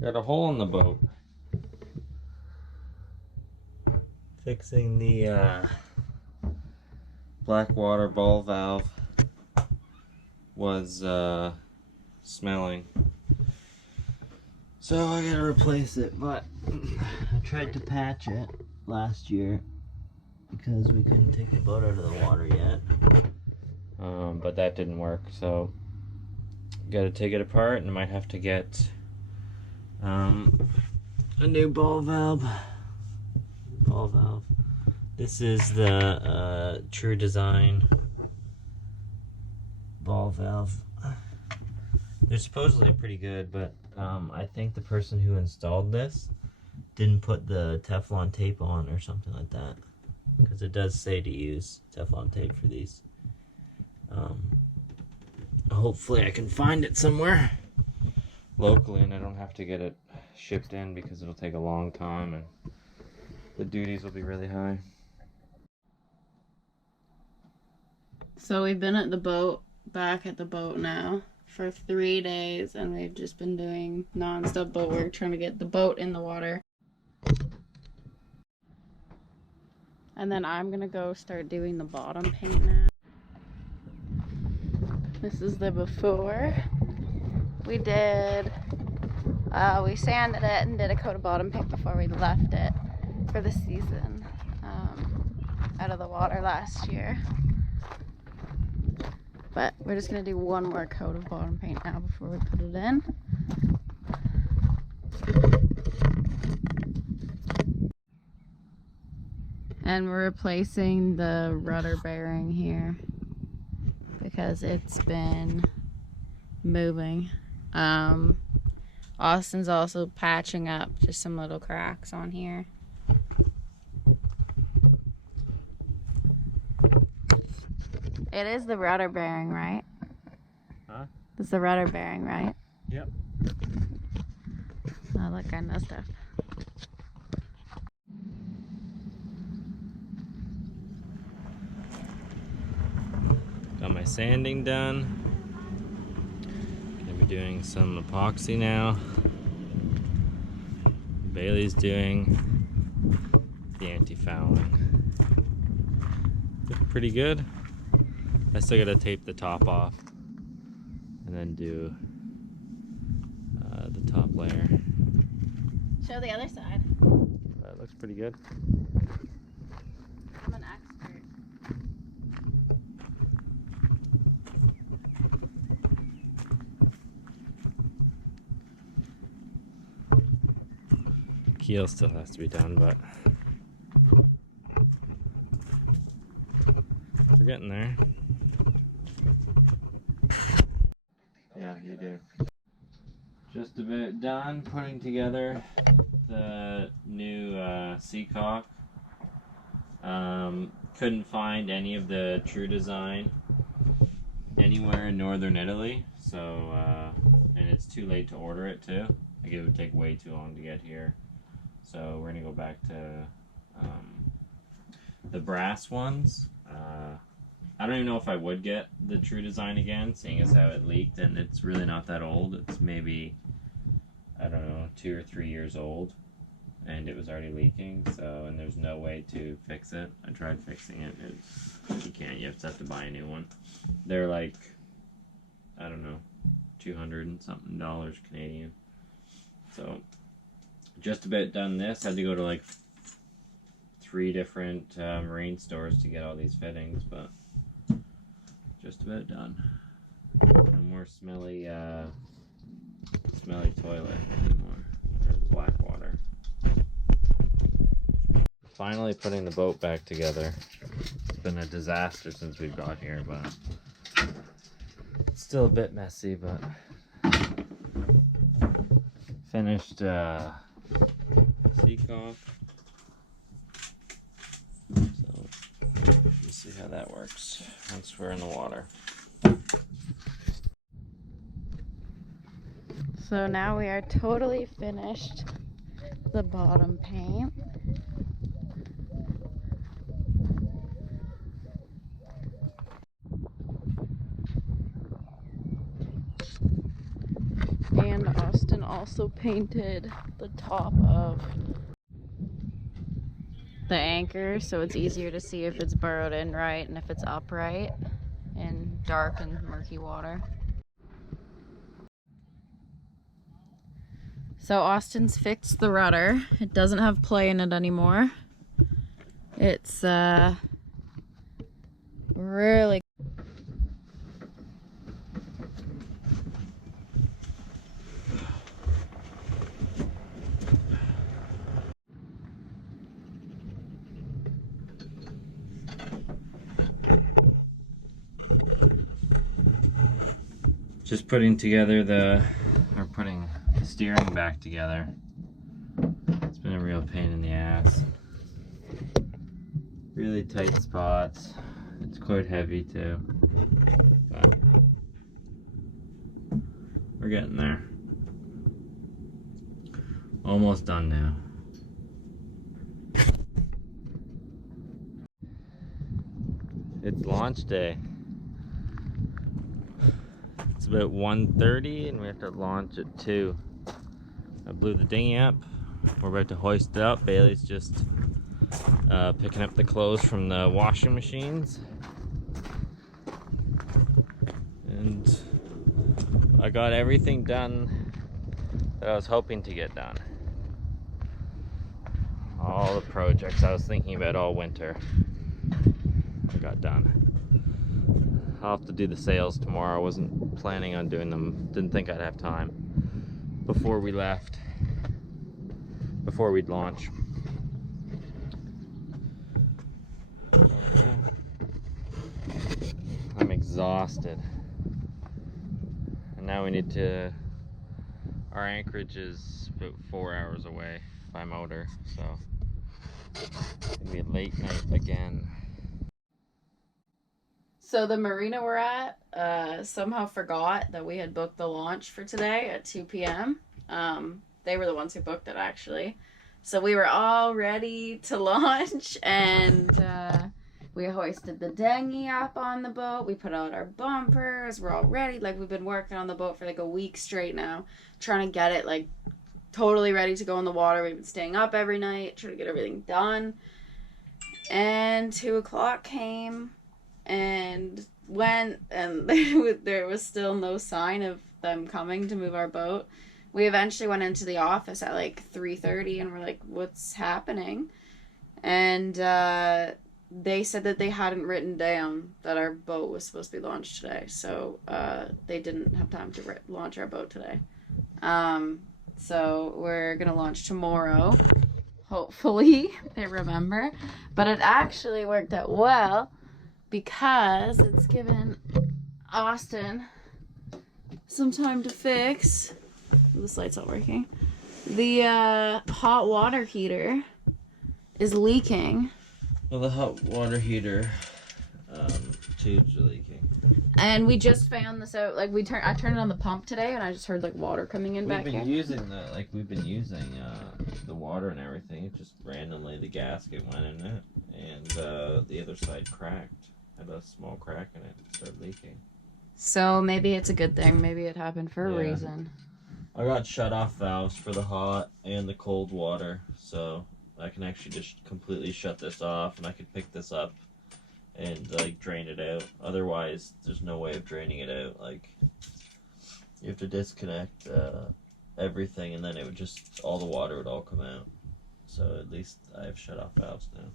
Got a hole in the boat. Fixing the black water ball valve was smelling. So I gotta replace it, but I tried to patch it last year because we couldn't take the boat out of the water yet. But that didn't work, so gotta take it apart and I might have to get a new ball valve. This is the True Design ball valve. They're supposedly pretty good, but I think the person who installed this didn't put the Teflon tape on or something like that, because it does say to use Teflon tape for these. Hopefully I can find it somewhere locally and I don't have to get it shipped in, because it'll take a long time and the duties will be really high. So we've been at the boat, back at the boat now for 3 days, and we've just been doing non-stop boat work, trying to get the boat in the water. And then I'm gonna go start doing the bottom paint now. This is the before. We sanded it and did a coat of bottom paint before we left it for the season out of the water last year. But we're just gonna do one more coat of bottom paint now before we put it in. And we're replacing the rudder bearing here because it's been moving. Austin's also patching up just some little cracks on here. It is the rudder bearing, right? Huh? It's the rudder bearing, right? Yep. Oh, look, I know stuff. Got my sanding done. Gonna be doing some epoxy now. Bailey's doing the anti-fouling. Look pretty good. I still gotta tape the top off and then do the top layer. Show the other side. That looks pretty good. I'm an expert. Keel still has to be done, but we're getting there. Yeah, you do. Just about done putting together the new Seacock. Couldn't find any of the True Design anywhere in northern Italy, so and it's too late to order it too. Like, it would take way too long to get here. So we're gonna go back to the brass ones. I don't even know if I would get the True Design again, seeing as how it leaked, and it's really not that old. It's maybe, I don't know, 2 or 3 years old, and it was already leaking. So, and there's no way to fix it. I tried fixing it. You can't. You just have to buy a new one. They're like, I don't know, $200 and something Canadian. So, just about done this. Had to go to like 3 different marine stores to get all these fittings, but just about done. No more smelly toilet anymore, or black water. Finally putting the boat back together. It's been a disaster since we got here, but it's still a bit messy, but finished Seacock. So we'll see how that works once we're in the water. So now we are totally finished the bottom paint. And Austin also painted the top of the anchor so it's easier to see if it's burrowed in right and if it's upright in dark and murky water. So Austin's fixed the rudder. It doesn't have play in it anymore. It's really just putting together the steering back together. It's been a real pain in the ass. Really tight spots. It's quite heavy too. But we're getting there. Almost done now. It's launch day. It's about 1:30 and we have to launch at 2. I blew the dinghy up. We're about to hoist it up. Bailey's just picking up the clothes from the washing machines. And I got everything done that I was hoping to get done. All the projects I was thinking about all winter, I got done. I'll have to do the sails tomorrow. I wasn't planning on doing them. Didn't think I'd have time before we left, before we'd launch. I'm exhausted. And now we need to, our anchorage is about 4 hours away by motor, so it's gonna be a late night again. So the marina we're at somehow forgot that we had booked the launch for today at 2 p.m. They were the ones who booked it, actually. So we were all ready to launch, and we hoisted the dinghy up on the boat. We put out our bumpers. We're all ready. Like, we've been working on the boat for like a week straight now, trying to get it like totally ready to go in the water. We've been staying up every night, trying to get everything done. And 2 o'clock came and went, and there was still no sign of them coming to move our boat. We eventually went into the office at like 3:30 and we're like, what's happening? And they said that they hadn't written down that our boat was supposed to be launched today, so they didn't have time to launch our boat today. So we're gonna launch tomorrow. Hopefully they remember. But it actually worked out well, because it's given Austin some time to fix. This light's not working. The hot water heater is leaking. Well, the hot water heater tubes are leaking. And we just found this out. Like, I turned on the pump today, and I just heard like water coming in back here. We've been using the water and everything. It just randomly the gasket went in it, and the other side cracked. Had a small crack in it. It started leaking. So maybe it's a good thing. Maybe it happened for a reason. I got shut-off valves for the hot and the cold water, so I can actually just completely shut this off, and I could pick this up and like drain it out. Otherwise, there's no way of draining it out. Like, you have to disconnect everything, and then it would just, all the water would all come out. So at least I have shut-off valves now.